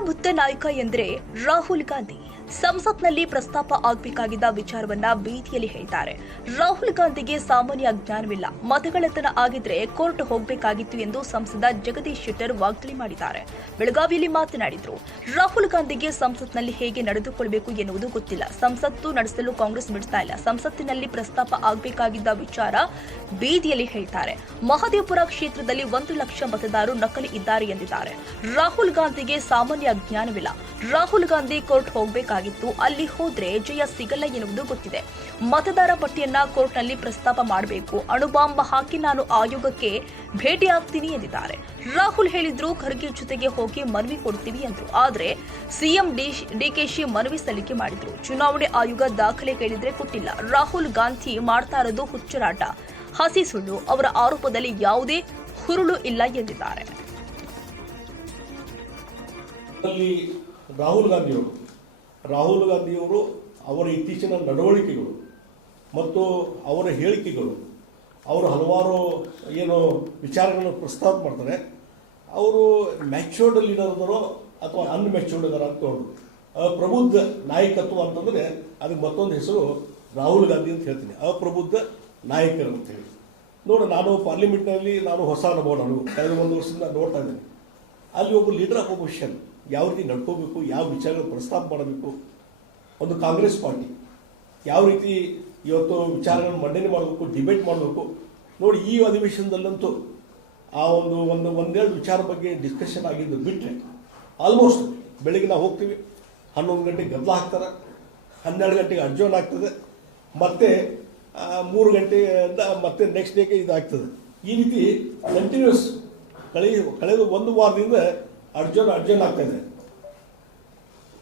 ಪ್ರಜಾಬುದ್ಧ ನಾಯಕ ಎಂದರೆ ರಾಹುಲ್ ಗಾಂಧಿ. ಸಂಸತ್ನಲ್ಲಿ ಪ್ರಸ್ತಾಪ ಆಗಬೇಕಾಗಿದ್ದ ವಿಚಾರವನ್ನ ಬೀದಿಯಲ್ಲಿ ಹೇಳ್ತಾರೆ. ರಾಹುಲ್ ಗಾಂಧಿಗೆ ಸಾಮಾನ್ಯ ಜ್ಞಾನವಿಲ್ಲ, ಮತಗಳತನ ಆಗಿದ್ರೆ ಕೋರ್ಟ್ ಹೋಗಬೇಕಾಗಿತ್ತು ಎಂದು ಸಂಸದ ಜಗದೀಶ್ ಶೆಟ್ಟರ್ ವಾಗ್ದಾಳಿ ಮಾಡಿದ್ದಾರೆ. ಬೆಳಗಾವಿಯಲ್ಲಿ ಮಾತನಾಡಿದರು. ರಾಹುಲ್ ಗಾಂಧಿಗೆ ಸಂಸತ್ನಲ್ಲಿ ಹೇಗೆ ನಡೆದುಕೊಳ್ಳಬೇಕು ಎನ್ನುವುದು ಗೊತ್ತಿಲ್ಲ. ಸಂಸತ್ತು ನಡೆಸಲು ಕಾಂಗ್ರೆಸ್ ಬಿಡ್ತಾ ಇಲ್ಲ. ಸಂಸತ್ತಿನಲ್ಲಿ ಪ್ರಸ್ತಾಪ ಆಗಬೇಕಾಗಿದ್ದ ವಿಚಾರ ಬೀದಿಯಲ್ಲಿ ಹೇಳ್ತಾರೆ. ಮಹದೇವಪುರ ಕ್ಷೇತ್ರದಲ್ಲಿ 1 ಲಕ್ಷ ಮತದಾರರು ನಕಲಿ ಇದ್ದಾರೆ ಎಂದಿದ್ದಾರೆ. ರಾಹುಲ್ ಗಾಂಧಿಗೆ ಸಾಮಾನ್ಯ ಜ್ಞಾನವಿಲ್ಲ. ರಾಹುಲ್ ಗಾಂಧಿ ಕೋರ್ಟ್ ಹೋಗಬೇಕಾಗಿತ್ತು, ಅಲ್ಲಿ ಹೋದ್ರೆ ಜಯ ಸಿಗಲ್ಲ ಎನ್ನುವುದು ಗೊತ್ತಿದೆ. ಮತದಾರ ಪಟ್ಟಿಯನ್ನ ಕೋರ್ಟ್ನಲ್ಲಿ ಪ್ರಸ್ತಾಪ ಮಾಡಬೇಕು. ಅಣುಬಾಂಬ್ ಹಾಕಿ ನಾನು ಆಯೋಗಕ್ಕೆ ಭೇಟಿ ಆಗ್ತೀನಿ ಎಂದಿದ್ದಾರೆ. ರಾಹುಲ್ ಹೇಳಿದ್ರು ಖರ್ಗೆ ಜೊತೆಗೆ ಹೋಗಿ ಮನವಿ ಕೊಡ್ತೀವಿ ಎಂದ್ರು. ಆದ್ರೆ ಸಿಎಂ ಡಿಕೆಶಿ ಮನವಿ ಸಲ್ಲಿಕೆ ಮಾಡಿದ್ರು. ಚುನಾವಣೆ ಆಯೋಗ ದಾಖಲೆ ಕೇಳಿದ್ರೆ ಕೊಟ್ಟಿಲ್ಲ. ರಾಹುಲ್ ಗಾಂಧಿ ಮಾಡ್ತಾ ಇರೋದು ಹುಚ್ಚರಾಟ, ಹಸಿ ಸುಳ್ಳು. ಅವರ ಆರೋಪದಲ್ಲಿ ಯಾವುದೇ ಹುರುಳು ಇಲ್ಲ ಎಂದಿದ್ದಾರೆ. ರಾಹುಲ್ ಗಾಂಧಿಯವರು ಅವರ ಇತ್ತೀಚಿನ ನಡವಳಿಕೆಗಳು ಮತ್ತು ಅವರ ಹೇಳಿಕೆಗಳು, ಅವರು ಹಲವಾರು ಏನು ವಿಚಾರಗಳನ್ನು ಪ್ರಸ್ತಾಪ ಮಾಡ್ತಾರೆ. ಅವರು ಮ್ಯಾಚ್ಯೂರ್ಡ್ ಲೀಡರ್ ಅದರೋ ಅಥವಾ ಅನ್ಮ್ಯಾಚ್ಯೂರ್ಡ್ ಅದರ ಅಂತ ನೋಡು. ಅಪ್ರಬುದ್ಧ ನಾಯಕತ್ವ ಅಂತಂದರೆ ಅದಕ್ಕೆ ಮತ್ತೊಂದು ಹೆಸರು ರಾಹುಲ್ ಗಾಂಧಿ ಅಂತ ಹೇಳ್ತೀನಿ. ಅಪ್ರಬುದ್ಧ ನಾಯಕರು ಅಂತ ಹೇಳಿ ನೋಡು. ನಾನು ಪಾರ್ಲಿಮೆಂಟ್ನಲ್ಲಿ ಹೊಸ ಅನುಭವ, ಕಳೆದ 1 ವರ್ಷದಿಂದ ನೋಡ್ತಾ ಇದ್ದೀನಿ. ಅಲ್ಲಿ ಒಬ್ಬ ಲೀಡರ್ ಆಫ್ ಅಪೋಸಿಷನ್ ಯಾವ ರೀತಿ ನಡ್ಕೋಬೇಕು, ಯಾವ ವಿಚಾರಗಳು ಪ್ರಸ್ತಾಪ ಮಾಡಬೇಕು, ಒಂದು ಕಾಂಗ್ರೆಸ್ ಪಾರ್ಟಿ ಯಾವ ರೀತಿ ಇವತ್ತು ವಿಚಾರಗಳನ್ನು ಮಂಡನೆ ಮಾಡಬೇಕು, ಡಿಬೇಟ್ ಮಾಡಬೇಕು ನೋಡಿ. ಈ ಅಧಿವೇಶನದಲ್ಲಂತೂ ಆ ಒಂದೆರಡು ವಿಚಾರ ಬಗ್ಗೆ ಡಿಸ್ಕಷನ್ ಆಗಿದ್ದು ಬಿಟ್ಟರೆ ಆಲ್ಮೋಸ್ಟ್ ಬೆಳಿಗ್ಗೆ ನಾವು ಹೋಗ್ತೀವಿ, 11 ಗಂಟೆಗೆ ಗದ್ದಲ ಹಾಕ್ತಾರೆ, 12 ಗಂಟೆಗೆ ಅಡ್ಜೋನ್ ಆಗ್ತದೆ, ಮತ್ತೆ 3 ಗಂಟೆಯಿಂದ ಮತ್ತೆ ನೆಕ್ಸ್ಟ್ ಡೇಗೆ ಇದಾಗ್ತದೆ. ಈ ರೀತಿ ಕಂಟಿನ್ಯೂಸ್ ಕಳೆದ 1 ವಾರದಿಂದ ಅರ್ಜುನ್ ಆಗ್ತಾ ಇದೆ.